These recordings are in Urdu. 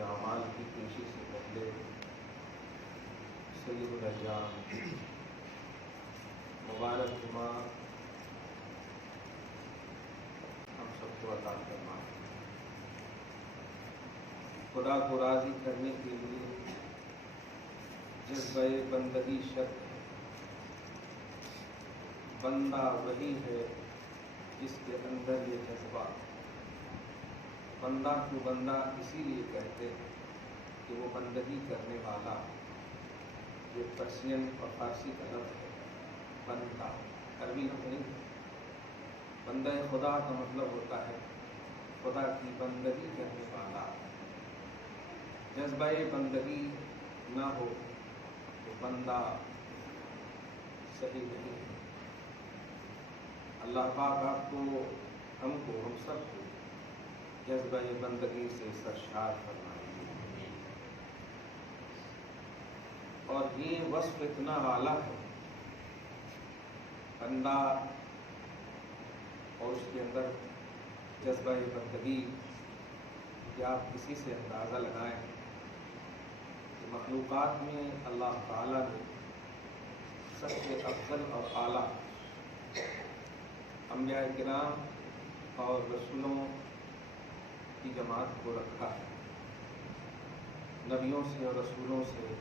اپنے اعمال کی پیشی سے پہلے سید الایام مبارک جمعہ ہم سب کو عطا فرما۔ خدا کو راضی کرنے کے لیے جذبہ بندگی شرط ہے۔ بندہ وہی ہے جس کے اندر یہ جذبہ۔ بندہ کو بندہ اسی لیے کہتے ہیں کہ وہ بندگی کرنے والا۔ یہ پرشین اور فارسی کا لفظ ہے بندہ، عربی لفظ نہیں ہے۔ بندہ خدا کا مطلب ہوتا ہے خدا کی بندگی کرنے والا۔ جذبہ بندگی نہ ہو تو بندہ صحیح نہیں ہے۔ اللہ پاک آپ کو، ہم سب کو جذبہ بندگی سے سرشار فرمائے۔ اور یہ وصف اتنا اعلیٰ ہے بندہ اور اس کے اندر جذبہ بندگی کہ آپ کسی سے اندازہ لگائیں کہ مخلوقات میں اللہ تعالیٰ نے سب سے افضل اور اعلیٰ انبیاء کرام اور رسولوں کی جماعت کو رکھا ہے۔ نبیوں سے اور رسولوں سے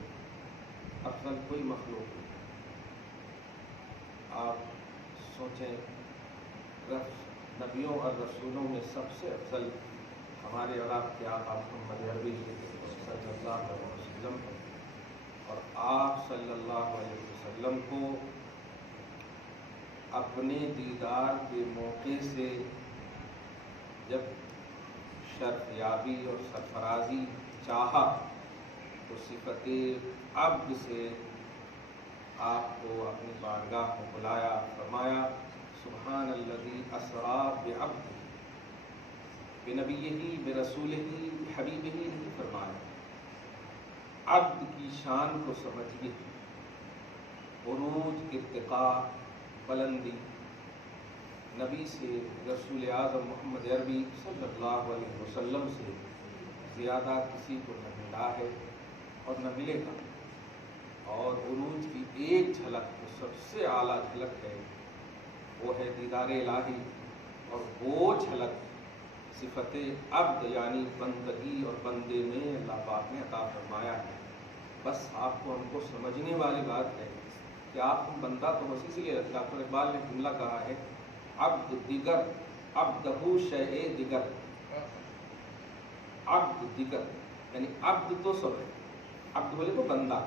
افضل کوئی مخلوق نہیں۔ آپ سوچیں، نبیوں اور رسولوں میں سب سے افضل ہمارے اور آپ کے آقا محمد عربی صلی اللہ علیہ وسلم ہے، اور آپ صلی اللہ علیہ وسلم کو اپنے دیدار کے موقع سے جب شرف یابی اور سرفرازی چاہا تو صفت عبد سے آپ کو اپنی بارگاہ میں بلایا، فرمایا سبحان الذی اسریٰ بعبدہ، بنبیہ برسولہ بحبیبہ نہیں فرمایا۔ عبد کی شان کو سمجھیے، عروج، ارتقاء، بلندی نبی سے، رسول اعظم محمد عربی صلی اللہ علیہ وسلم سے زیادہ کسی کو نہ ملا ہے اور نہ ملے گا۔ اور عروج کی ایک جھلک جو سب سے اعلیٰ جھلک ہے وہ ہے دیدار الہی، اور وہ جھلک صفت عبد یعنی بندگی اور بندے میں اللہ پاک نے عطا فرمایا ہے۔ بس آپ کو ہم کو سمجھنے والی بات ہے کہ آپ کو بندہ تو بس اسی لیے ڈاکٹر اقبال نے جملہ کہا ہے عبد دیگر عبدہ شیء دیگر، عبد دیگر یعنی عبد تو سب ہے، عبد بولے تو بندہ،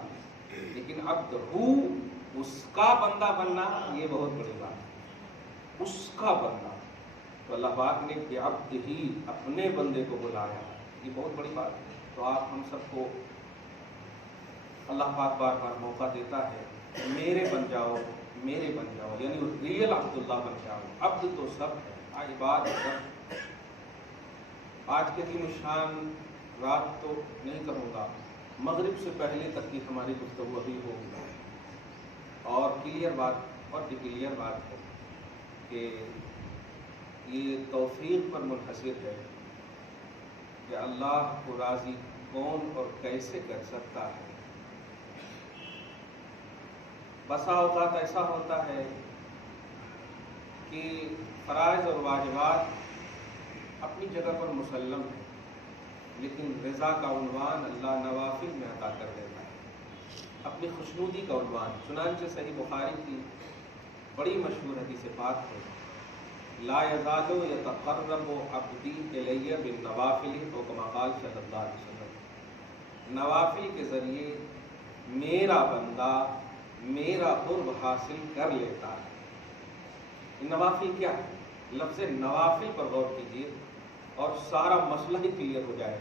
لیکن عبد اس کا بندہ بننا یہ بہت بڑی بات ہے، اس کا بندہ۔ تو اللہ پاک نے کہ عبد ہی اپنے بندے کو بلایا، یہ بہت بڑی بات ہے۔ تو آپ ہم سب کو اللہ پاک بار بار موقع دیتا ہے میرے بن جاؤ، میرے بن جاؤ، یعنی ریئل عبداللہ بن جاؤ۔ عبد تو سب ہے، عباد سب۔ آج کے دن شان رات تو نہیں کروں گا، مغرب سے پہلے تک کی ہماری گفتگو ابھی ہوگی، اور کلیئر بات اور ڈکلیئر بات ہے کہ یہ توفیق پر منحصر ہے کہ اللہ کو راضی کون اور کیسے کر سکتا ہے۔ بسا اوقات ایسا ہوتا ہے کہ فرائض اور واجبات اپنی جگہ پر مسلم ہے، لیکن رضا کا عنوان اللہ نوافل میں عطا کر دیتا ہے، اپنی خوشنودی کا عنوان۔ چنانچہ صحیح بخاری کی بڑی مشہور حدیث پاک ہے لا یزال یتقرب عبدی الی بالنوافل، او کما قال صلی اللہ علیہ وسلم، نوافل کے ذریعے میرا بندہ میرا قرب حاصل کر لیتا ہے۔ نوافل کیا ہے؟ لفظ نوافل پر غور کیجیے اور سارا مسئلہ ہی کلیئر ہو جائے۔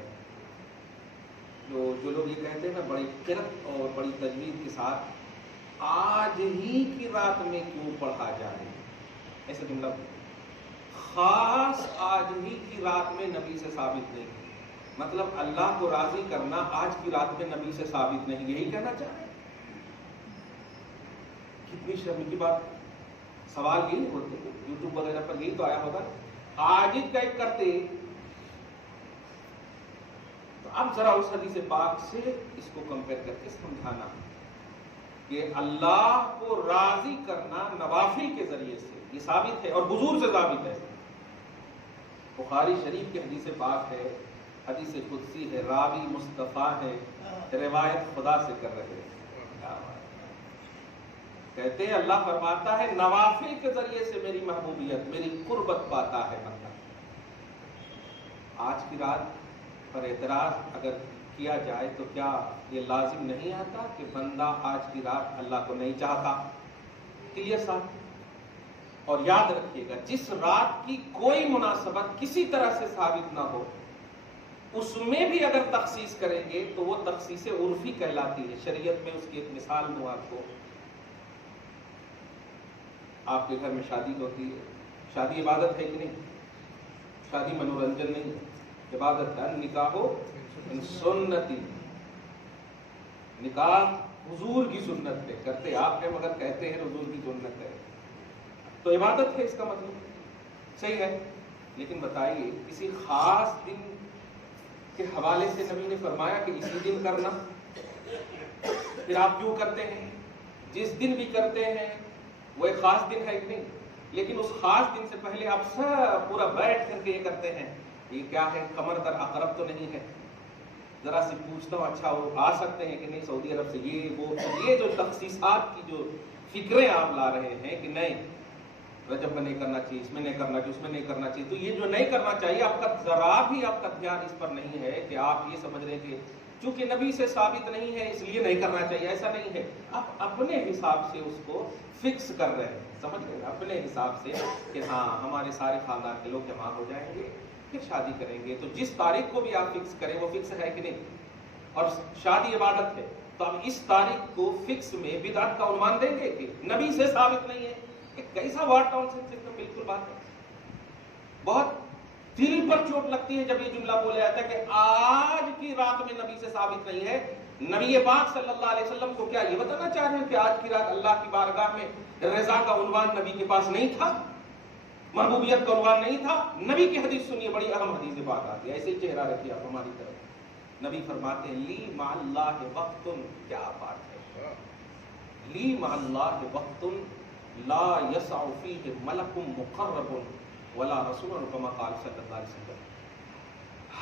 جو لوگ یہ کہتے ہیں نا بڑی قرت اور بڑی تجوید کے ساتھ آج ہی کی رات میں کیوں پڑھا جائے، ایسا جملہ خاص آج ہی کی رات میں نبی سے ثابت نہیں ہے، مطلب اللہ کو راضی کرنا آج کی رات میں نبی سے ثابت نہیں، یہی کہنا چاہے؟ کتنی شرم کی بات۔ سوال یہ ہوتے یوٹیوب وغیرہ پر یہی تو آیا ہوگا آج ہی کرتے تو اب ذرا اس حدیث پاک سے اس کو کمپیئر کر کے سمجھانا کہ اللہ کو راضی کرنا نوافل کے ذریعے سے یہ ثابت ہے اور حضور سے ثابت ہے. بخاری شریف کی حدیث پاک ہے, حدیث قدسی ہے, راوی مصطفیٰ ہے, روایت خدا سے کر رہے ہیں. کہتے ہیں اللہ فرماتا ہے نوافل کے ذریعے سے میری محبوبیت, میری قربت پاتا ہے بندہ. آج کی رات پر اعتراض اگر کیا جائے تو کیا یہ لازم نہیں آتا کہ بندہ آج کی رات اللہ کو نہیں چاہتا؟ کلیئر صاحب. اور یاد رکھیے گا جس رات کی کوئی مناسبت کسی طرح سے ثابت نہ ہو اس میں بھی اگر تخصیص کریں گے تو وہ تخصیص عرفی کہلاتی ہے. شریعت میں اس کی ایک مثال دوں آپ کو. آپ کے گھر میں شادی ہوتی ہے, شادی عبادت ہے کہ نہیں؟ شادی منورنجن نہیں ہے, عبادت ہے. نکاح سنتی, نکاح حضور کی سنت ہے. کرتے آپ ہیں مگر کہتے ہیں حضور کی سنت ہے, تو عبادت ہے. اس کا مطلب صحیح ہے. لیکن بتائیے کسی خاص دن کے حوالے سے نبی نے فرمایا کہ اسی دن کرنا, پھر آپ کیوں کرتے ہیں؟ جس دن بھی کرتے ہیں وہ ایک خاص دن ہے کہ نہیں, لیکن اس خاص دن سے پہلے آپ سب پورا بیٹھ کر کے یہ کرتے ہیں. یہ کیا ہے؟ کمر در عقرب تو نہیں ہے؟ ذرا سی پوچھتا ہوں, اچھا وہ آ سکتے ہیں کہ نہیں سعودی عرب سے؟ یہ جو تخصیصات کی جو فکریں آپ لا رہے ہیں کہ نہیں رجب میں نہیں کرنا چاہیے, اس میں نہیں کرنا چاہیے, اس میں نہیں کرنا چاہیے, تو یہ جو نہیں کرنا چاہیے آپ کا ذرا بھی آپ کا دھیان اس پر نہیں ہے کہ آپ یہ سمجھ رہے ہیں کہ چونکہ نبی سے ثابت نہیں ہے اس لیے نہیں کرنا چاہیے. ایسا نہیں ہے. آپ اپنے حساب سے اس کو فکس کر رہے ہیں, سمجھ رہے ہیں, اپنے حساب سے کہ ہاں ہمارے سارے خاندان کے لوگ جمع ہو جائیں گے پھر شادی کریں گے. تو جس تاریخ کو بھی آپ فکس کریں وہ فکس ہے کہ نہیں؟ اور شادی عبادت ہے تو اب اس تاریخ کو فکس میں بدعت کا عنوان دیں گے کہ نبی سے ثابت نہیں ہے. کیسا واٹ ٹاؤن سسٹم. بالکل بات ہے. بہت دل پر چوٹ لگتی ہے جب یہ جملہ بولا جاتا ہے کہ آج کی رات میں نبی سے ثابت نہیں ہے. نبی پاک صلی اللہ علیہ وسلم کو کیا یہ بتانا چاہ رہے ہیں کہ آج کی رات اللہ کی بارگاہ میں رضا کا عنوان نبی کے پاس نہیں تھا, محبوبیت کا عنوان نہیں تھا؟ نبی کی حدیث سنیے, بڑی اہم حدیث بات آتی ہے. ایسے ہی چہرہ رکھیے آپ ہماری طرف. نبی فرماتے ہیں لی مع اللہ وقت, کیا بات ہے, لی مع اللہ وقت لا یسع فیہ ملک مقرب ولا رسول کما قال صلی اللہ علیہ وسلم.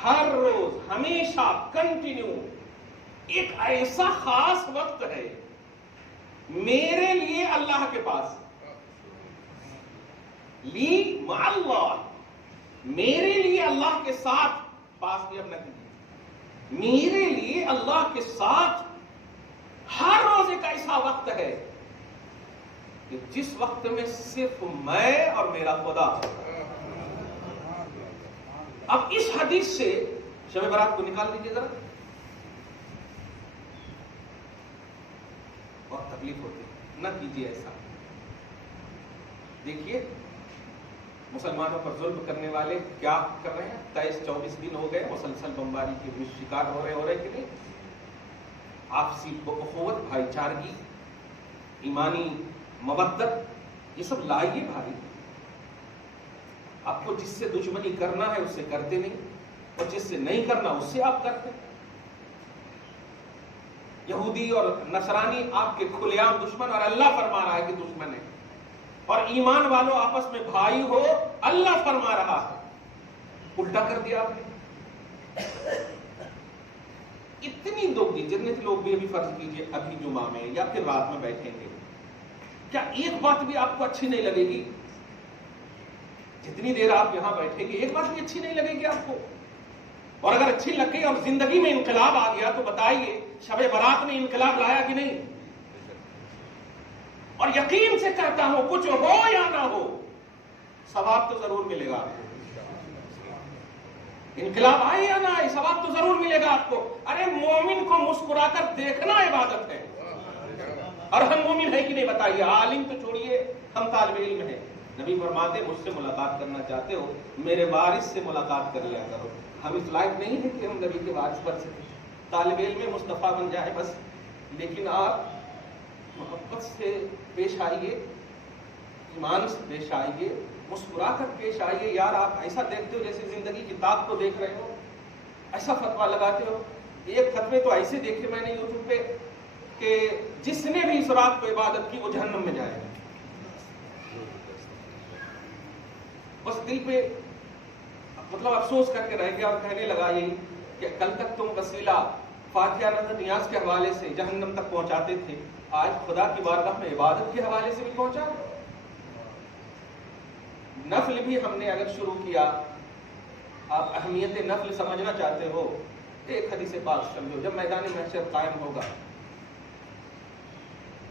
ہر روز ہمیشہ کنٹینیو ایک ایسا خاص وقت ہے میرے لیے اللہ کے پاس. لی مع اللہ, میرے لیے اللہ کے ساتھ, پاس بھی اب نہ کیجیے, میرے لیے اللہ کے ساتھ ہر روز ایک ایسا وقت ہے کہ جس وقت میں صرف میں اور میرا خدا. اب اس حدیث سے شب برات کو نکال دیجیے ذرا, بہت تکلیف ہوتی ہے, نہ کیجیے ایسا. دیکھیے مسلمانوں پر ظلم کرنے والے کیا کر رہے ہیں. 23-24 دن ہو گئے مسلسل بمباری کے شکار ہو رہے کہ نہیں. آپسی اخوت, بھائی چارگی, ایمانی مودت, یہ سب لائیے بھائی. آپ کو جس سے دشمنی کرنا ہے اس سے کرتے نہیں, اور جس سے نہیں کرنا اس سے آپ کرتے. یہودی اور نصرانی آپ کے کھلے عام دشمن, اور اللہ فرما رہا ہے کہ دشمن ہے. اور ایمان والوں آپس میں بھائی ہو, اللہ فرما رہا ہے. الٹا کر دیا آپ نے. اتنی دگنی, جتنے لوگ بھی ابھی فرض کیجئے ابھی جمعہ میں یا پھر رات میں بیٹھیں گے, کیا ایک بات بھی آپ کو اچھی نہیں لگے گی؟ جتنی دیر آپ یہاں بیٹھیں گے ایک بات بھی اچھی نہیں لگے گی آپ کو؟ اور اگر اچھی لگے اور زندگی میں انقلاب آ گیا تو بتائیے شب برات نے انقلاب لایا کہ نہیں؟ اور یقین سے کہتا ہوں کچھ ہو یا نہ ہو ثواب تو ضرور ملے گا آپ کو. انقلاب آئے یا نہ آئے ثواب تو ضرور ملے گا آپ کو. ارے مومن کو مسکرا کر دیکھنا عبادت ہے. اور ہم مومن ہیں کہ نہیں بتائیے؟ عالم تو چھوڑیے, ہم طالب علم ہیں. نبی فرماتے مجھ سے ملاقات کرنا چاہتے ہو میرے وارث سے ملاقات کر لیا کرو. ہم اس لائق نہیں ہے کہ ہم نبی کے وارث بن سکیں. طالب علم مصطفیٰ بن جائے بس. لیکن آپ محبت سے پیش آئیے, ایمان سے پیش آئیے, مسکرا کر پیش آئیے. یار آپ ایسا دیکھتے ہو جیسے زندگی کی طاق کو دیکھ رہے ہو, ایسا فتوا لگاتے ہو. ایک فتوے تو ایسے دیکھے میں نے یوٹیوب پہ کہ جس نے بھی اس رات کو عبادت کی وہ جہنم میں جائے گا. بس دل پہ مطلب افسوس کر کے رہ گیا اور کہنے لگا یہی کہ کل تک تم وسیلہ فاتحہ نظر نیاز کے حوالے سے جہنم تک پہنچاتے تھے، آج خدا کی بارگاہ میں عبادت کے حوالے سے بھی پہنچا. نفل بھی ہم نے اگر شروع کیا، آپ اہمیت نفل سمجھنا چاہتے ہو، ایک حدیث پاک سمجھو. جب میدان محشر قائم ہوگا،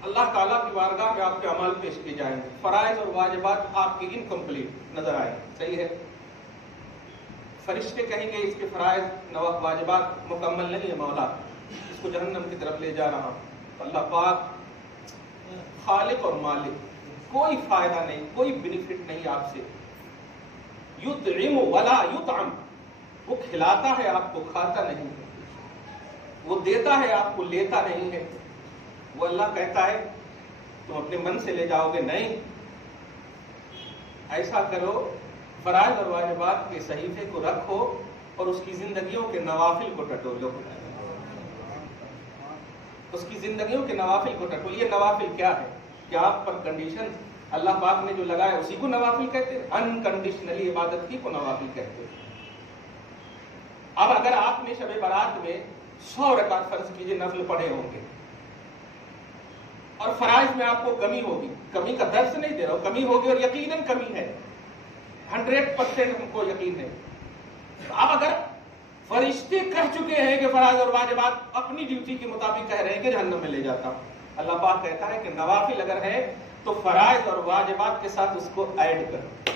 اللہ تعالیٰ کی بارگاہ میں آپ کے اعمال پیش کیے جائیں گے، فرائض اور واجبات آپ کی انکمپلیٹ نظر آئیں. صحیح ہے؟ فرشتے کہیں گے اس کے فرائض واجبات مکمل نہیں ہے مولا، اس کو جہنم کی طرف لے جا رہا ہوں. اللہ پاک خالق اور مالک، کوئی فائدہ نہیں، کوئی بینیفٹ نہیں آپ سے. یطعم ولا یطعم، وہ کھلاتا ہے آپ کو، کھاتا نہیں ہے. وہ دیتا ہے آپ کو، لیتا نہیں ہے. وہ اللہ کہتا ہے تم اپنے من سے لے جاؤ گے، نہیں. ایسا کرو، فرائض اور واجبات کے صحیفے کو رکھو اور اس کی زندگیوں کے نوافل کو ٹٹولو. اس کی زندگیوں کے نوافل کو ٹٹولو. یہ نوافل کیا ہے کہ آپ پر کنڈیشن اللہ پاک نے جو لگایا اسی کو نوافل کہتے ہیں. انکنڈیشنلی عبادت کی کو نوافل کہتے ہیں. اب اگر آپ نے شب برات میں 100 رکعت فرض کیجئے نفل پڑھے ہوں گے اور فرائض میں آپ کو کمی ہوگی، کمی کا درس نہیں دے رہا ہوں، کمی ہوگی اور یقیناً کمی ہے، 100% ہم کو یقین ہے. اب اگر فرشتے کہہ چکے ہیں کہ فرائض اور واجبات اپنی ڈیوٹی کے مطابق کہہ رہے ہیں کہ جہنم میں لے جاتا ہوں، اللہ پاک کہتا ہے کہ نوافل اگر ہے تو فرائض اور واجبات کے ساتھ اس کو ایڈ کرو.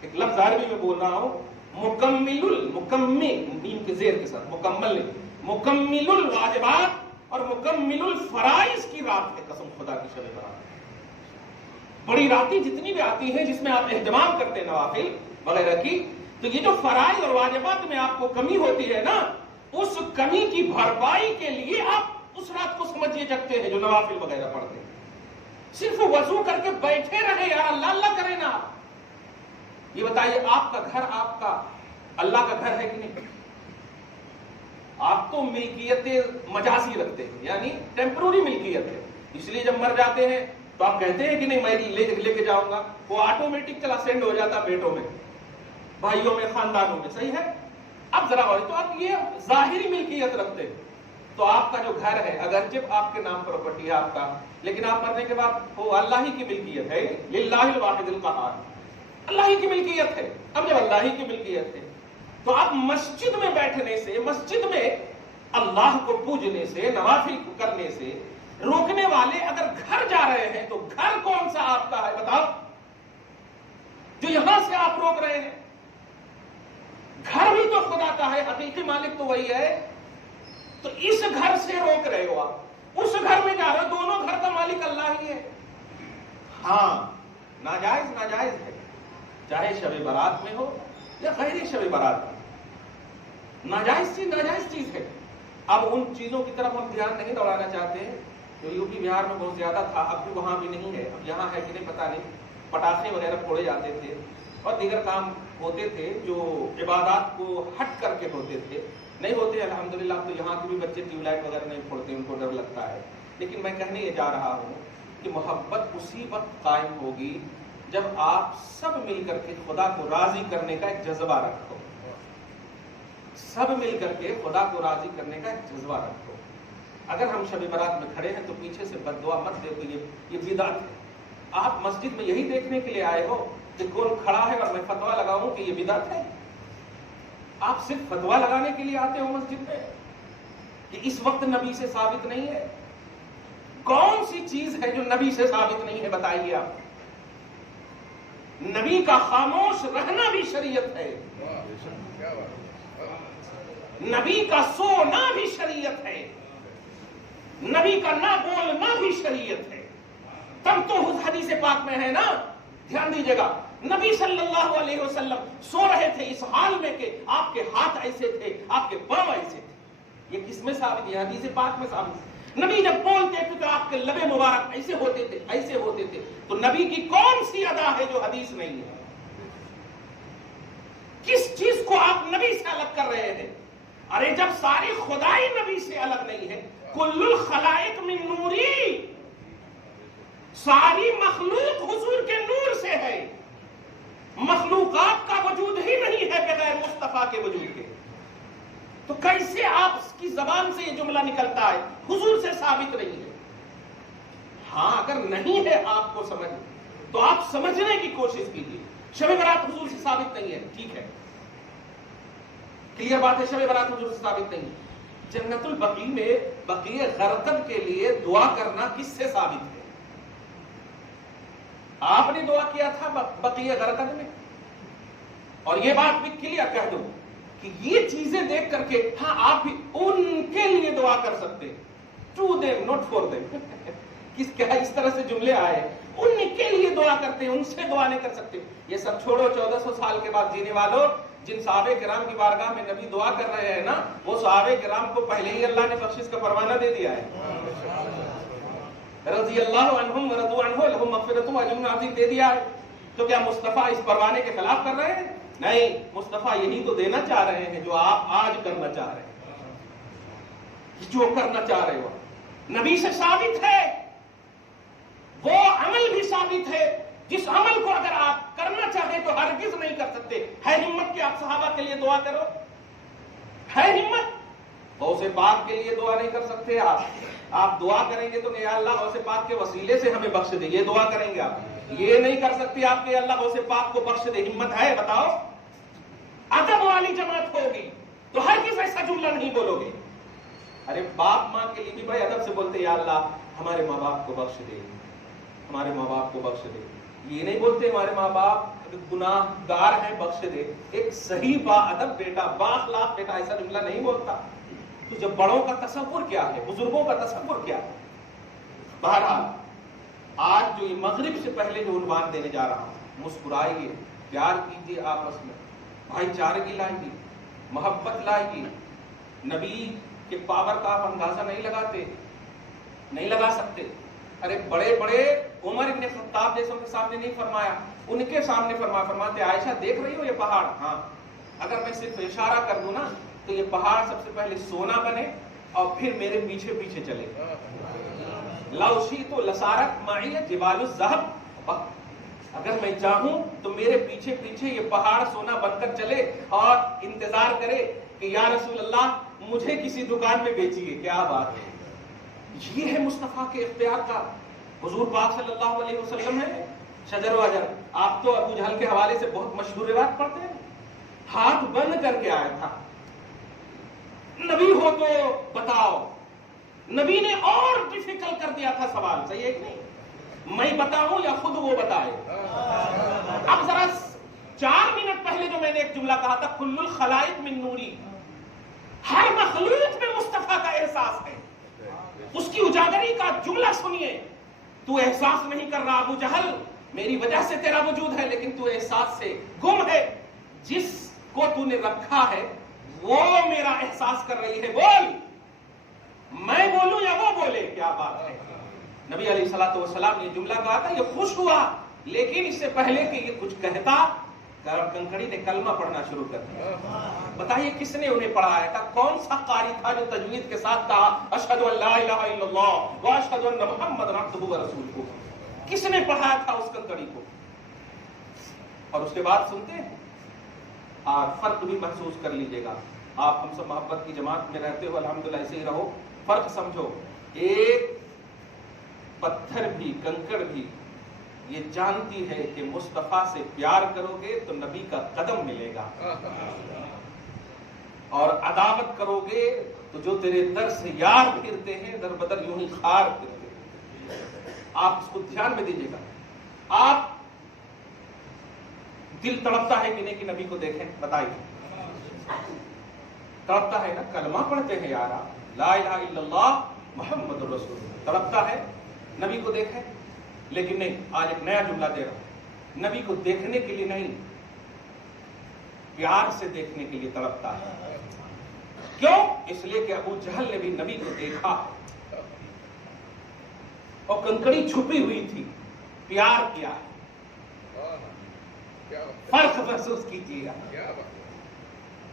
ایک لفظ عربی میں بول رہا ہوں، مکمل میم کے زیر کے ساتھ، مکمل نہیں، مکمل الواجبات اور مکمل الفرائض کی رات ہے. قسم خدا کی شب برات بڑی راتیں جتنی بھی آتی ہیں جس میں آپ اہتمام کرتے ہیں نوافل وغیرہ کی، تو یہ جو فرائض اور واجبات میں آپ کو کمی ہوتی ہے نا، اس کمی کی بھرپائی کے لیے آپ اس رات کو سمجھیے جگتے ہیں جو نوافل وغیرہ پڑھتے ہیں. صرف وضو کر کے بیٹھے رہے یار، اللہ اللہ کریں نا. یہ بتائیے آپ کا گھر آپ کا اللہ کا گھر ہے کہ نہیں؟ آپ تو ملکیت مجازی رکھتے ہیں، یعنی ٹیمپروری ملکیت ہے. اس لیے جب مر جاتے ہیں تو آپ کہتے ہیں کہ نہیں میں لے کے جاؤں گا، وہ آٹومیٹک چلا سینڈ ہو جاتا بیٹوں میں، بھائیوں میں، خاندانوں میں. صحیح ہے؟ اب ذرا اور تو آپ یہ ظاہری ملکیت رکھتے ہیں. تو آپ کا جو گھر ہے اگرچہ آپ کے نام پراپرٹی ہے آپ کا، لیکن آپ مرنے کے بعد وہ اللہ ہی کی ملکیت ہے. للہ الواحد القہار، اللہ ہی کی ملکیت ہے. اب جب اللہ ہی کی ملکیت ہے تو آپ مسجد میں بیٹھنے سے، مسجد میں اللہ کو پوجنے سے، نوافل کو کرنے سے روکنے والے اگر گھر جا رہے ہیں تو گھر کون سا آپ کا ہے بتاؤ جو یہاں سے آپ روک رہے ہیں؟ گھر بھی تو خدا کا ہے، حقیقی مالک تو وہی ہے. تو اس گھر سے روک رہے ہو آپ، اس گھر میں جا رہے ہو، دونوں گھر کا مالک اللہ ہی ہے. ہاں ناجائز ناجائز ہے، چاہے شب برات میں ہو یا غیر شب برات میں، ناجائز چیز ہے. اب ان چیزوں کی طرف ہم دھیان نہیں دوڑانا چاہتے ہیں جو یو پی بہار میں بہت زیادہ تھا، اب بھی وہاں بھی نہیں ہے. اب یہاں ہے کہ نہیں پتہ نہیں. پٹاخے وغیرہ پھوڑے جاتے تھے اور دیگر کام ہوتے تھے جو عبادات کو ہٹ کر کے ہوتے تھے. نہیں ہوتے الحمدللہ. اب تو یہاں کے بھی بچے ٹیوب لائٹ وغیرہ نہیں پھوڑتے، ان کو ڈر لگتا ہے. لیکن میں کہنے یہ جا رہا ہوں کہ محبت اسی وقت قائم ہوگی جب آپ سب مل کر کے خدا کو راضی کرنے کا ایک جذبہ رکھو. سب مل کر کے خدا کو راضی کرنے کا ایک جذبہ رکھو. اگر ہم شب برات میں کھڑے ہیں تو پیچھے سے بد دعا مت دے، تو یہ بدعت ہے. آپ مسجد میں یہی دیکھنے کے لیے آئے ہو کہ کون کھڑا ہے اور میں فتوا لگاؤں کہ یہ بدعت ہے؟ آپ صرف فتوا لگانے کے لیے آتے ہو مسجد میں کہ اس وقت نبی سے ثابت نہیں ہے. کون سی چیز ہے جو نبی سے ثابت نہیں ہے بتائیے آپ. نبی کا خاموش رہنا بھی شریعت ہے، نبی کا سونا بھی شریعت ہے، نبی کا نہ بولنا بھی شریعت ہے. تب تو حدیث پاک میں ہے نا، دھیان دیجیے گا، نبی صلی اللہ علیہ وسلم سو رہے تھے اس حال میں کہ آپ کے ہاتھ ایسے تھے، آپ کے پاؤں ایسے تھے. یہ کس میں ثابت ہے؟ حدیث پاک میں ثابت ہے. نبی جب بولتے تھے تو آپ کے لبے مبارک ایسے ہوتے تھے، ایسے ہوتے تھے. تو نبی کی کون سی ادا ہے جو حدیث نہیں ہے؟ کس چیز کو آپ نبی الگ کر رہے ہیں. ارے جب ساری خدائی نبی سے الگ نہیں ہے, کل الخلائق من نوری, ساری مخلوق حضور کے نور سے ہے, مخلوقات کا وجود ہی نہیں ہے بغیر مصطفیٰ کے وجود کے. تو کیسے آپ کی زبان سے یہ جملہ نکلتا ہے حضور سے ثابت نہیں ہے؟ ہاں اگر نہیں ہے آپ کو سمجھ تو آپ سمجھنے کی کوشش کیجیے. شب برات حضور سے ثابت نہیں ہے, ٹھیک ہے, کلیئر بات ہے, شب برات حضور سے ثابت نہیں. جنت البقیع میں بقیع غرقد کے لیے دعا کرنا کس سے ثابت ہے؟ آپ نے دعا کیا تھا بقیع غرقد میں. اور یہ بات بھی کلیئر کہہ دوں کہ یہ چیزیں دیکھ کر کے ہاں آپ بھی ان کے لیے دعا کر سکتے, to them not for them. اس طرح سے جملے آئے, ان کے لیے دعا کرتے ہیں, ان سے دعا نہیں کر سکتے. یہ سب چھوڑو, 1400 سال کے بعد جینے والوں, جن صحابہ کرام کی بارگاہ میں نبی دعا کر رہے ہیں نا, وہ صحابہ کرام کو پہلے ہی اللہ نے بخشش کا پروانہ دے دیا ہے. رضی اللہ عنہم ورضوا عنہ لہم مغفرۃ واجر عظیم دے دیا ہے. تو کیا مصطفیٰ اس پروانے کے خلاف کر رہے ہیں؟ نہیں, مصطفیٰ یہی تو دینا چاہ رہے ہیں جو آپ آج کرنا چاہ رہے ہیں. جو کرنا چاہ رہے ہو نبی سے ثابت ہے, وہ عمل بھی ثابت ہے جس عمل کو اگر آپ کرنا چاہیں تو ہرگز نہیں کر سکتے. ہے ہمت کہ آپ صحابہ کے لیے دعا کرو؟ ہے ہمت؟ غوث پاک کے لیے دعا نہیں کر سکتے آپ دعا کریں گے تو یا اللہ غوث پاک کے وسیلے سے ہمیں بخش دے, یہ دعا کریں گے آپ. یہ نہیں کر سکتے آپ کہ اللہ غوث پاک کو بخش دے. ہمت ہے؟ بتاؤ. ادب والی جماعت ہوگی تو ہرگز ایسا جملہ نہیں بولو گے. ارے باپ ماں کے لیے بھی بھائی ادب سے بولتے یا اللہ ہمارے ماں باپ کو بخش دے, ہمارے ماں باپ کو بخش دے. یہ نہیں بولتے ہمارے ماں باپ گناہ گار ہیں بخش دے. ایک صحیح با ادب بیٹا, با اخلاق بیٹا ایسا جملہ نہیں بولتا. تو جب بڑوں کا تصور کیا ہے, بزرگوں کا تصور کیا ہے. بہرحال آج جو یہ مغرب سے پہلے جو عنوان دینے جا رہا ہوں, مسکرائیے, پیار کیجیے آپس میں, بھائی چارگی لائیے, محبت لائیے. نبی کے پاور کا آپ اندازہ نہیں لگا سکتے. ارے بڑے بڑے عمر ابن خطاب جیسوں کے سامنے نہیں فرمایا, ان کے سامنے فرماتے عائشہ دیکھ رہی ہو یہ پہاڑ, ہاں اگر میں صرف اشارہ کر دوں نا تو یہ پہاڑ سب سے پہلے سونا بنے اور پھر میرے پیچھے پیچھے چلے. لو شئت لصارت معی جبال الذهب, اگر میں چاہوں تو میرے پیچھے پیچھے یہ پہاڑ سونا بن کر چلے اور انتظار کرے کہ یا رسول اللہ مجھے کسی دکان میں بیچیے. کیا بات ہے, یہ ہے مصطفیٰ کے اختیار کا. حضور پاک صلی اللہ علیہ وسلم ہے شجر و اجر. آپ تو ابو جہل کے حوالے سے بہت مشہور روایت پڑھتے ہیں, ہاتھ بند کر کے آیا تھا. نبی ہو تو بتاؤ. نبی نے اور ڈیفیکلٹ کر دیا تھا سوال, صحیح ہے کہ نہیں؟ میں بتاؤں یا خود وہ بتائے؟ اب ذرا 4 منٹ پہلے جو میں نے ایک جملہ کہا تھا, کل الخلائق من نوری, ہر مخلوق میں مصطفیٰ کا احساس ہے. اس کی اجاگری کا جملہ سنیے. تو احساس نہیں کر رہا ابو جہل, میری وجہ سے تیرا وجود ہے, لیکن تو احساس سے گم ہے. جس کو تو نے رکھا ہے وہ میرا احساس کر رہی ہے. بول, میں بولوں یا وہ بولے؟ کیا بات ہے. نبی علیہ الصلوۃ والسلام نے یہ جملہ کہا تھا, یہ خوش ہوا, لیکن اس سے پہلے کہ یہ کچھ کہتا کنکڑی نے کلمہ پڑھنا شروع کر دیا. بتائیے کس نے انہیں پڑھایا تھا؟ کون سا قاری تھا جو تجوید کے ساتھ کہا اشہد ان لا الہ الا اللہ واشہد ان محمد عبدہ ورسولہ؟ کس نے پڑھایا تھا اس کنکڑی کو؟ اور اس کے بعد سنتے ہیں, اور فرق بھی محسوس کر لیجئے گا. آپ ہم سب محبت کی جماعت میں رہتے ہو, الحمدللہ ایسے ہی رہو. فرق سمجھو, ایک پتھر بھی کنکڑ بھی یہ جانتی ہے کہ مصطفیٰ سے پیار کرو گے تو نبی کا قدم ملے گا, اور عداوت کرو گے تو جو تیرے در سے یار پھرتے ہیں در بدر یوں ہی خار پھرتے ہیں. آپ اس کو دھیان میں دیجیے گا. آپ دل تڑپتا ہے کہ نہیں کہ نبی کو دیکھیں؟ بتائیے, تڑپتا ہے نا؟ کلمہ پڑھتے ہیں یار, لا الہ الا اللہ محمد رسول اللہ, تڑپتا ہے نبی کو دیکھیں. لیکن نہیں, آج ایک نیا جملہ دے رہا ہوں, نبی کو دیکھنے کے لیے نہیں, پیار سے دیکھنے کے لیے تڑپتا ہے. کیوں؟ اس لیے کہ ابو جہل نے بھی نبی کو دیکھا اور کنکڑی چھپی ہوئی تھی, پیار کیا ہے. فرق محسوس کیجیے گا.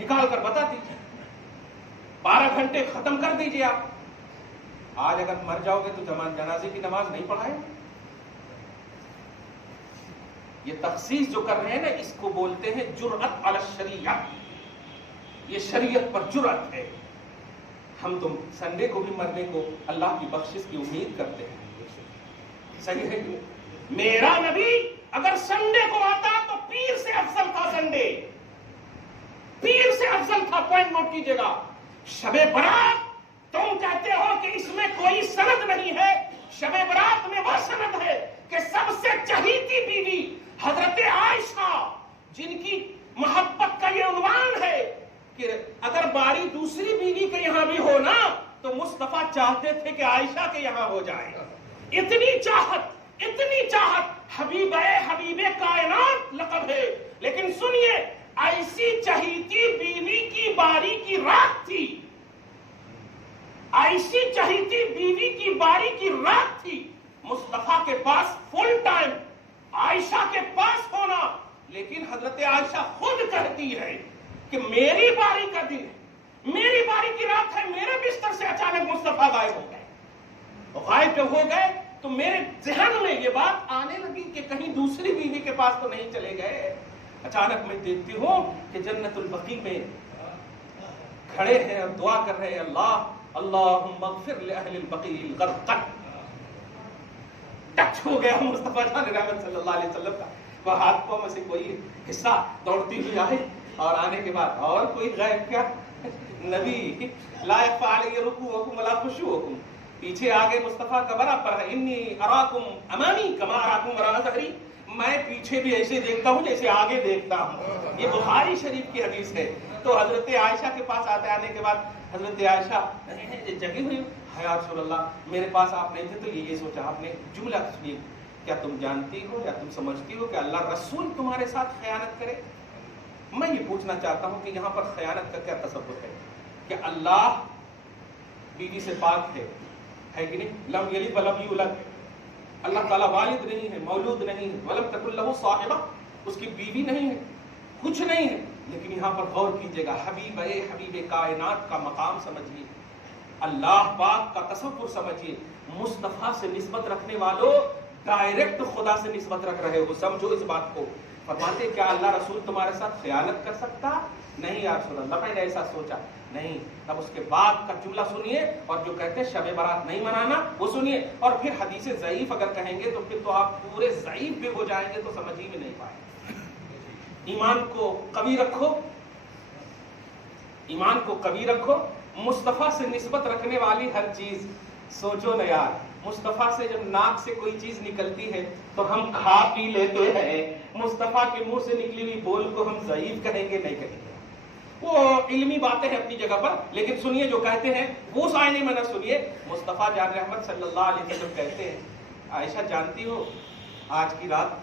نکال کر بتا دیجیے, 12 گھنٹے ختم کر دیجیے آپ. آج اگر مر جاؤ گے تو جنازے کی نماز نہیں پڑھائے. یہ تخصیص جو کر رہے ہیں نا, اس کو بولتے ہیں جرأت علی الشریعہ. یہ شریعت پر جرأت ہے. ہم تو سنڈے کو بھی مرنے کو اللہ کی بخشش کی امید کرتے ہیں. صحیح ہے کہ میرا نبی اگر سنڈے کو آتا تو پیر سے افضل تھا. سنڈے پیر سے افضل تھا. پوائنٹ نوٹ کیجئے گا. شب برات تم کہتے ہو کہ اس میں کوئی سند نہیں ہے. شب برات میں وہ سند ہے کہ سب سے چہیتی بیوی حضرت عائشہ, جن کی محبت کا یہ عنوان ہے کہ اگر باری دوسری بیوی کے یہاں بھی ہو نا تو مصطفیٰ چاہتے تھے کہ عائشہ کے یہاں ہو جائے. اتنی چاہت حبیب کائنات لقب ہے. لیکن سنیے, ایسی چہیتی بیوی کی باری کی رات تھی. ایسی چہیتی بیوی کی باری کی رات تھی. مصطفیٰ کے پاس فل ٹائم عائشہ کے پاس ہونا. لیکن حضرت عائشہ خود کہتی ہے کہ میری باری کا دن ہے, میری باری کی رات ہے. میرے بستر سے اچانک مصطفیٰ غائب ہو گئے. غائب جب ہو گئے تو میرے ذہن میں یہ بات آنے لگی کہ کہیں دوسری بیوی کے پاس تو نہیں چلے گئے. اچانک میں دیکھتی ہوں کہ جنت البقیع میں کھڑے ہیں اور دعا کر رہے ہیں, اللہم اغفر لأہل البقیع الغرقد. ٹچ ہو گیا ہوں مصطفیٰ جان رحمت صلی اللہ علیہ وسلم کا. وہ ہاتھ پاؤں میں سے کوئی حصہ دوڑتی ہوئی آئے اور آنے کے بعد اور کوئی غائب کیا نبی لا یخفی علی رکوعکم ولا خشوعکم. پیچھے آگے مصطفیٰ کا برابر ہے, انی اراکم امامی کما اراکم وراء ظہری. میں پیچھے بھی ایسے دیکھتا ہوں جیسے آگے دیکھتا ہوں. یہ بخاری شریف کی حدیث ہے. تو حضرت عائشہ کے پاس آنے کے بعد حضرت عائشہ جگی ہوئی ہے, یا رسول اللہ میرے پاس آپ نہیں تھے تو یہ سوچا آپ نے جملہ سنیے, کیا تم جانتی ہو یا تم سمجھتی ہو کہ اللہ رسول تمہارے ساتھ خیانت کرے؟ میں یہ پوچھنا چاہتا ہوں کہ یہاں پر خیانت کا کیا تصور ہے کہ اللہ بیوی سے پاک ہے کہ نہیں؟ لم یلد ولم یولد. اللہ تعالیٰ والد نہیں ہے, مولود نہیں ہے. ولم تکن لہ صاحبہ, اس کی بیوی نہیں ہے, کچھ نہیں ہے. لیکن یہاں پر غور کیجئے گا, حبیب کائنات کا مقام سمجھیے, اللہ پاک کا تصور سمجھیے. مصطفیٰ سے نسبت رکھنے والوں ڈائریکٹ خدا سے نسبت رکھ رہے ہو. سمجھو اس بات کو. فرماتے کیا اللہ رسول تمہارے ساتھ خیانت کر سکتا؟ نہیں یا رسول اللہ, میں نے ایسا سوچا نہیں. تب اس کے بعد کا جملہ سنیے, اور جو کہتے ہیں شب برات نہیں منانا وہ سنیے. اور پھر حدیث ضعیف اگر کہیں گے تو پھر تو آپ پورے ضعیف بھی ہو جائیں گے, تو سمجھ ہی میں نہیں پائیں. ایمان کو قوی رکھو, ایمان کو قوی رکھو. مصطفیٰ سے نسبت رکھنے والی ہر چیز سوچو نا یار, مصطفیٰ سے جب ناک سے کوئی چیز نکلتی ہے تو ہم کھا پی لیتے ہیں. مصطفیٰ کے منہ سے نکلی ہوئی بول کو ہم ضعیف کہیں گے نہیں کہیں گے. وہ علمی باتیں ہیں اپنی جگہ پر, لیکن سنیے جو کہتے ہیں وہ سائنی میں نہ سنیے. مصطفیٰ جان رحمت صلی اللہ علیہ وسلم کہتے ہیں, عائشہ جانتی ہو آج کی رات؟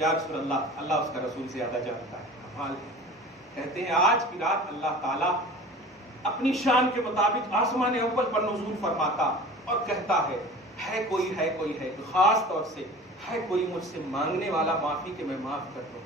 یا رسول اللہ, اللہ اس کا رسول سے زیادہ جانتا ہے. کمال ہے. کہتے ہیں آج کی رات اللہ تعالیٰ اپنی شان کے مطابق آسمان اول پر نزول فرماتا اور کہتا ہے کوئی ہے خاص طور سے ہے کوئی مجھ سے مانگنے والا معافی کہ میں معاف کر دوں.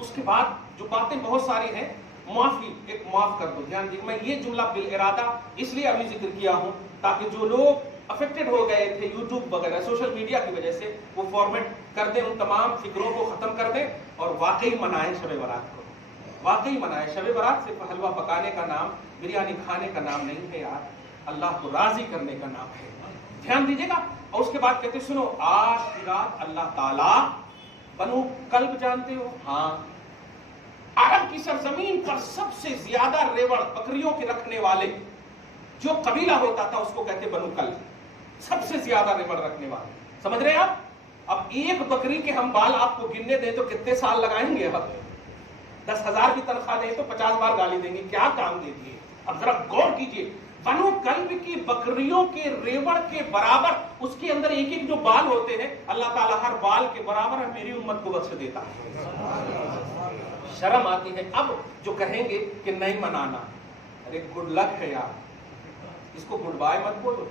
اس کے بعد جو باتیں بہت ساری ہیں, معافی ایک معاف کر دو. دھیان دیجیے, میں یہ جملہ بالارادہ اس لیے ابھی ذکر کیا ہوں تاکہ جو لوگ افیکٹڈ ہو گئے تھے یوٹیوب وغیرہ سوشل میڈیا کی وجہ سے, وہ فارمیٹ کر دیں, ان تمام فکروں کو ختم کر دیں اور واقعی منائیں شب برات کو. واقعی منائیں. شب برات صرف حلوہ پکانے کا نام, بریانی کھانے کا نام نہیں ہے یار, اللہ کو راضی کرنے کا نام ہے. دھیان دیجیے گا. اور اس کے بعد کہتے سنو, آج کی رات اللہ تعالیٰ بنو کلب جانتے ہو؟ ہاں, عرب کی سرزمین پر سب سے زیادہ ریوڑ بکریوں کے رکھنے والے جو قبیلہ ہوتا تھا اس کو کہتے بنو کلب. سب سے زیادہ ریوڑ رکھنے والے. سمجھ رہے ہیں آپ؟ اب ایک بکری کے ہم بال آپ کو گننے دیں تو کتنے سال لگائیں گے؟ اب 10,000 کی تنخواہ دیں تو 50 بار گالی دیں گے. کیا کام دیتی ہے؟ اب ذرا غور کیجئے, بنو کلب کی بکریوں کے ریوڑ کے برابر اس کے اندر ایک ایک جو بال ہوتے ہیں, اللہ تعالیٰ ہر بال کے برابر میری امت کو بخش دیتا ہے. شرم آتی ہے. اب جو کہیں گے کہ نہیں منانا, ارے گڈ لک ہے یار, اس کو گڈ بائے مت بولو,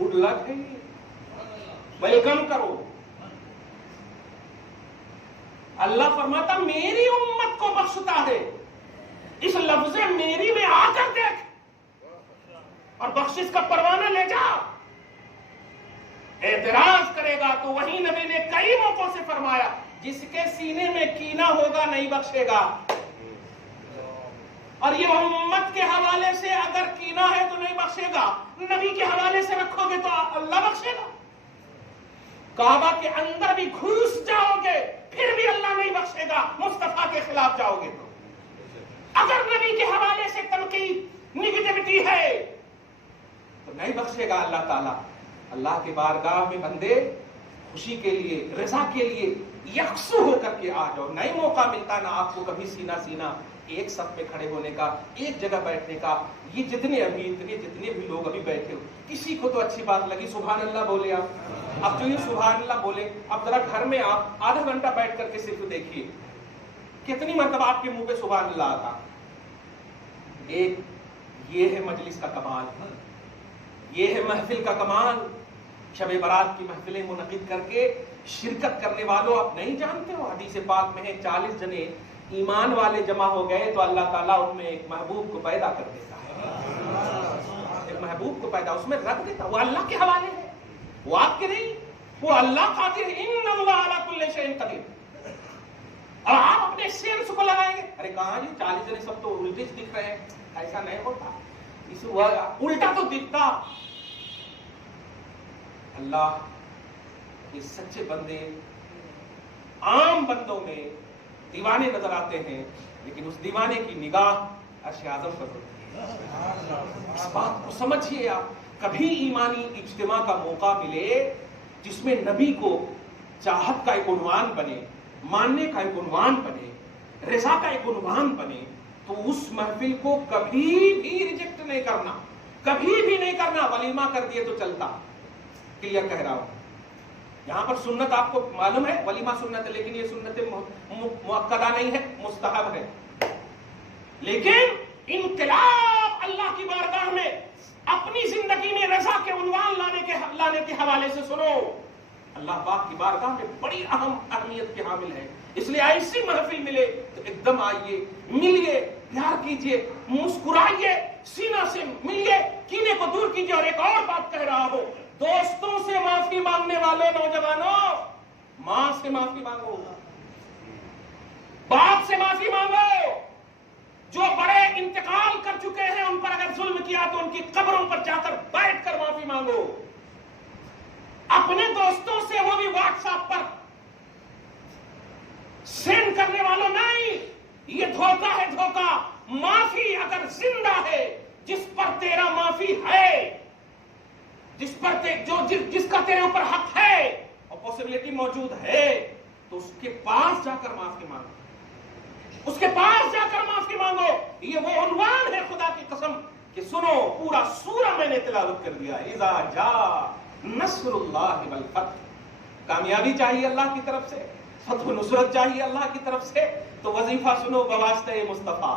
گڈ لک ہے, ویلکم کرو. اللہ فرماتا میری امت کو بخشتا ہے، اس لفظ میری میں آ کر دیکھ اور بخشش کا پروانہ لے جا۔ اعتراض کرے گا تو وہی نبی نے کئی موقعوں سے فرمایا جس کے سینے میں کینہ ہوگا نہیں بخشے گا، اور یہ امت کے حوالے سے اگر کینہ ہے تو نہیں بخشے گا، نبی کے حوالے سے رکھو گے تو اللہ بخشے گا۔ کعبہ کے اندر بھی گھس جاؤ گے پھر بھی اللہ نہیں بخشے گا، مصطفیٰ کے خلاف جاؤ گے تو۔ اگر نبی کے حوالے سے تنقید نگیٹیوٹی ہے تو نہیں بخشے گا اللہ تعالیٰ۔ اللہ کے بارگاہ میں بندے خوشی کے لیے، رضا کے لیے یکسو ہو کر کے آ جاؤ۔ نہیں موقع ملتا نا آپ کو کبھی سینہ سینہ ایک صف میں کھڑے ہونے کا، ایک جگہ بیٹھنے کا۔ یہ جتنے بھی لوگ ابھی بیٹھے ہو، کسی کو تو اچھی بات لگی سبحان اللہ بولے آپ۔ اب جو یہ سبحان اللہ بولے، اب ذرا گھر میں آپ آدھا گھنٹہ بیٹھ کر کے صرف دیکھیے کتنی مرتبہ آپ کے منہ پہ سبحان اللہ آتا۔ ایک یہ ہے مجلس کا کمال، یہ ہے محفل کا کمال۔ شب برات کی محفلیں منعقد کر کے شرکت کرنے والوں، آپ نہیں جانتے ہو حدیث پاک میں ہے 40 جنے ایمان والے جمع ہو گئے تو اللہ تعالیٰ ان میں ایک محبوب کو پیدا کر دیتا ہے، ایک محبوب کو پیدا اس میں رکھ دیتا۔ وہ اللہ کے حوالے ہے، وہ آپ کے نہیں، وہ اللہ قادر ہے، ان اللہ علی کل شیء قدیر۔ اور آپ اپنے سینس کو لگائیں گے، ارے کہاں جی 40 جنے سب تو الٹے دکھ رہے ہیں، ایسا نہیں ہوتا، اس الٹا تو دکھتا۔ اللہ کے سچے بندے عام بندوں میں دیوانے نظر آتے ہیں، لیکن اس دیوانے کی نگاہ عرش اعظم پر ہوتی ہے۔ اس بات کو سمجھیے آپ، کبھی ایمانی اجتماع کا موقع ملے جس میں نبی کو چاہت کا ایک عنوان بنے، ماننے کا ایک عنوان بنے، رضا کا ایک عنوان بنے، تو اس محفل کو کبھی بھی ریجیکٹ نہیں کرنا، کبھی بھی نہیں کرنا۔ ولیمہ کر دیے تو چلتا، کلیئر کہہ رہا ہوں۔ یہاں پر سنت آپ کو معلوم ہے، ولیمہ سنت ہے، لیکن یہ سنت مؤکدہ نہیں ہے، مستحب ہے۔ لیکن انقلاب اللہ کی بارگاہ میں اپنی زندگی میں رضا کے عنوان لانے کے حوالے سے سنو، اللہ پاک کی بارگاہ میں بڑی اہم اہمیت کے حامل ہے۔ اس لیے ایسی محفل ملے تو ایک دم آئیے، ملیے، پیار کیجیے، مسکرائیے، سینہ سے ملیے، کینے کو دور کیجیے۔ اور ایک اور بات کہہ رہا ہوں، دوستوں سے معافی مانگنے والوں نوجوانوں، ماں سے معافی مانگو، باپ سے معافی مانگو۔ جو بڑے انتقال کر چکے ہیں ان پر اگر ظلم کیا تو ان کی قبروں پر جا کر بیٹھ کر معافی مانگو۔ اپنے دوستوں سے، وہ بھی واٹس ایپ پر سینڈ کرنے والوں نہیں، یہ دھوکہ ہے، دھوکہ۔ معافی اگر زندہ ہے، جس پر تیرا معافی ہے، جس کا تیرے اوپر حق ہے اور پوسیبلٹی موجود ہے، تو اس کے پاس جا کر معافی مانگو، اس کے پاس جا کر معافی مانگو۔ یہ وہ عنوان ہے خدا کی قسم کہ سنو، پورا سورہ میں نے تلاوت کر دیا، اذا جاء نصر اللہ والفتح۔ کامیابی چاہیے اللہ کی طرف سے، فتح و نصرت چاہیے اللہ کی طرف سے، تو وظیفہ سنو بواسطہ مصطفیٰ۔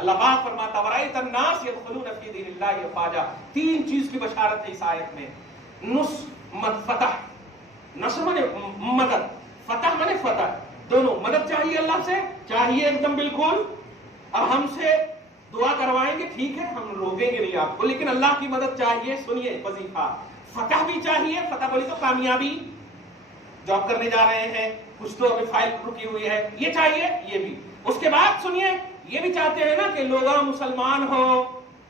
اللہ پاک فرماتا وَرَأَيْتَ النَّاسَ يَدْخُلُونَ فِي دِينِ اللَّهِ أَفْوَاجًا۔ تین چیز کی بشارت ہے اس آیت میں، فتح، نصر مانے مدد، فتح مانے فتح، دونوں۔ مدد چاہیے اللہ سے، چاہیے ایک دم بالکل۔ اب ہم سے دعا کروائیں گے ٹھیک ہے، ہم روکیں گے نہیں آپ کو، لیکن اللہ کی مدد چاہیے، سنیے وظیفہ۔ فتح بھی چاہیے، فتح بولی تو کامیابی، جاب کرنے جا رہے ہیں، کچھ تو ابھی فائل رکی ہوئی ہے، یہ چاہیے، یہ بھی۔ اس کے بعد سنیے، یہ بھی چاہتے ہیں نا کہ لوگ مسلمان ہو،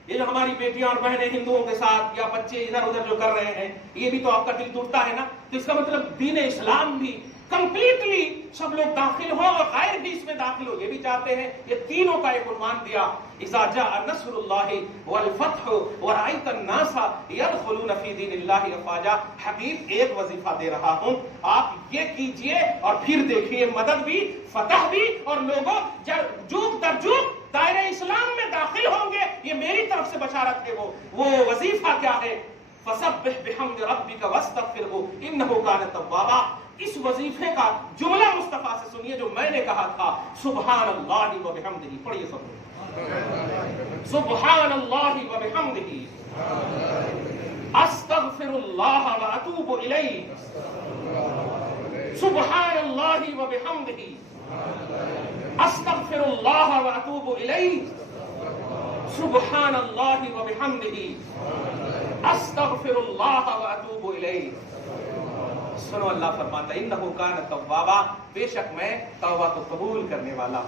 یہ جو ہماری بیٹیاں اور بہنیں ہندوؤں کے ساتھ یا بچے ادھر ادھر جو کر رہے ہیں، یہ بھی تو آپ کا دل ٹوٹتا ہے نا۔ تو اس کا مطلب دین اسلام بھی کمپلیٹلی سب لوگ داخل ہو اور غیر بھی اس میں داخل ہو، یہ بھی چاہتے ہیں۔ یہ تینوں کا ایک عنوان دیا، اذا جاء نصر اللہ والفتح ورأیت الناس يدخلون فی دین اللہ افواجا۔ حبیب ایک وظیفہ دے رہا ہوں، آپ یہ کیجئے اور پھر دیکھیے مدد بھی، فتح بھی، اور لوگوں جوگ در جوگ دائرہ اسلام میں داخل ہوں گے۔ یہ میری طرف سے بشارت ہے۔ وہ وظیفہ کیا ہے؟ فسبح بحمد ربک واستغفرہ انہ کان توابا۔ اس وظیفے کا جملہ مصطفیٰ سے سنیے جو میں نے کہا تھا، سبحان اللہ و بحمدہ۔ پڑھیے سب، سبحان اللہ و بحمدہ، استغفر اللہ و اتوب الیہ، سبحان اللہ و بحمدہ، استغفر اللہ و اتوب الیہ، سبحان اللہ و بحمدہ، استغفر اللہ و اتوب الیہ۔ سنو اللہ فرماتا ہے انہ کان توابا، بے شک میں توبہ کو قبول کرنے والا۔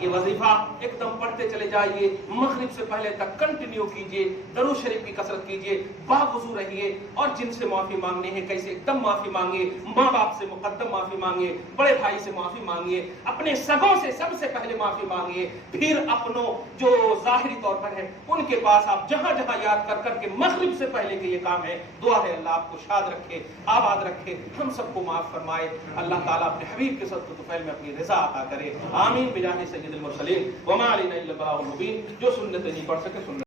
یہ وظیفہ ایک دم پڑھتے چلے جائیے، مغرب سے پہلے تک کنٹینیو کیجئے، درود شریف کی کثرت کیجئے، باوضو رہیے، اور جن سے معافی مانگنی ہے کیسے ایک دم معافی مانگیے، ماں باپ سے مقدم معافی مانگیے، بڑے بھائی سے معافی مانگیے، اپنے سگوں سے سب سے پہلے معافی مانگیے، پھر اپنوں جو ظاہری طور پر ہے ان کے پاس آپ جہاں جہاں یاد کر کر کے مغرب سے پہلے کے یہ کام ہے۔ دعا ہے اللہ آپ کو شاد رکھے، آباد رکھے، ہم سب کو معاف فرمائے، اللہ تعالیٰ اپنے حبیب کے صدقہ طفیل میں اپنی رضا عطا کرے، آمین بجاہ سید المرسلین وما علینا الا البلاغ المبین۔ جو سنت نہیں پڑھ سکے سنت